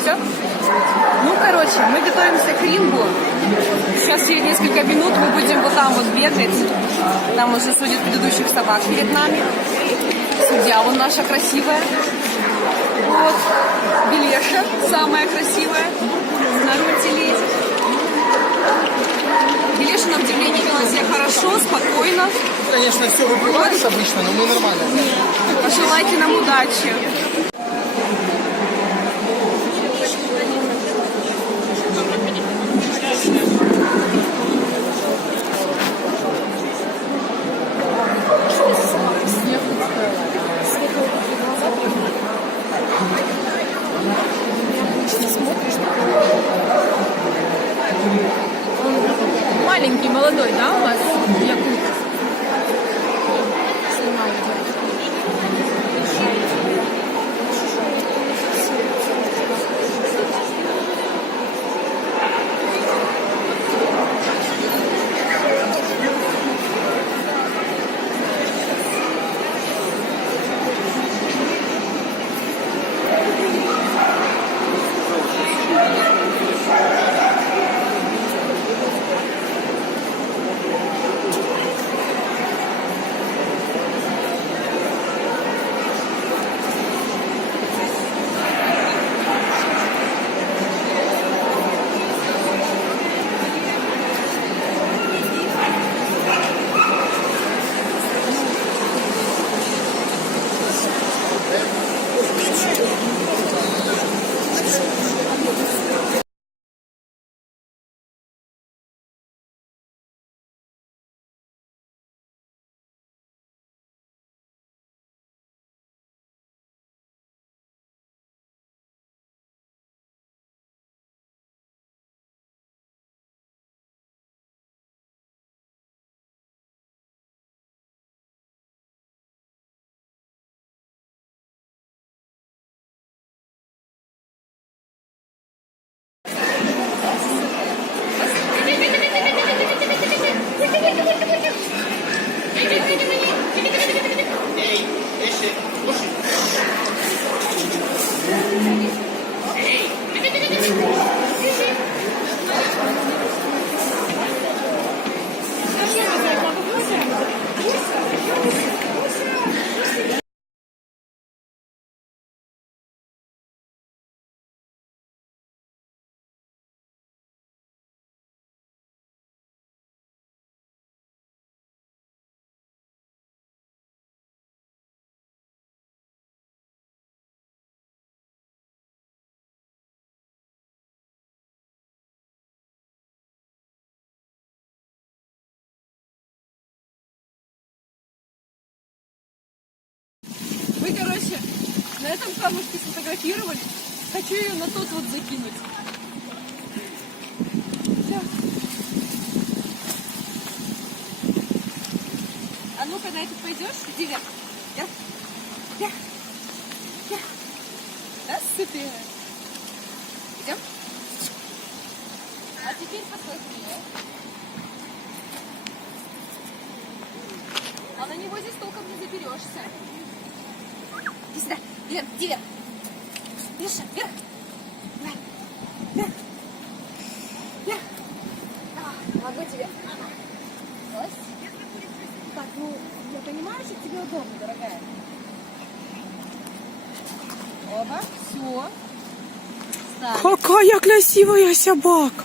Все? Ну, короче, мы готовимся к рингу. Сейчас через несколько минут мы будем вот там вот бегать. Там уже судят предыдущих собак перед нами. Судья вон наша красивая. Вот. Белеша самая красивая. На рульте лезет. Белеша, на удивление, вела себя хорошо, спокойно. Конечно, все выпиваешь обычно, но мы нормально. Пожелайте нам удачи. Маленький, молодой, да, у вас? Якут? Мы, короче, на этом камушке сфотографировали. Хочу ее на тот вот закинуть. Всё. А ну-ка, на это пойдешь? Иди вверх. Вверх. Вверх. Вверх. Да, супер. Идем? А теперь посложнее. А на него здесь толком не заберешься. Иди сюда. Вверх, иди вверх. Миша, вверх. Давай. Вверх. Вверх. Могу тебе. Ось. Так, ну, я понимаю, что тебе удобно, дорогая. Оба. Все. Какая красивая собака!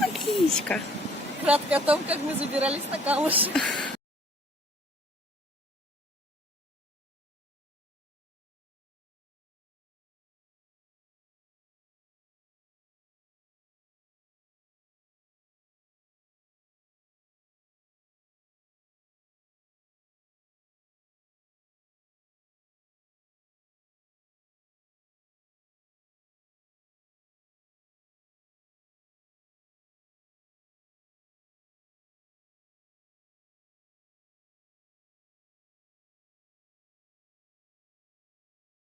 Отличка! Кратко о том, как мы забирались на камушек.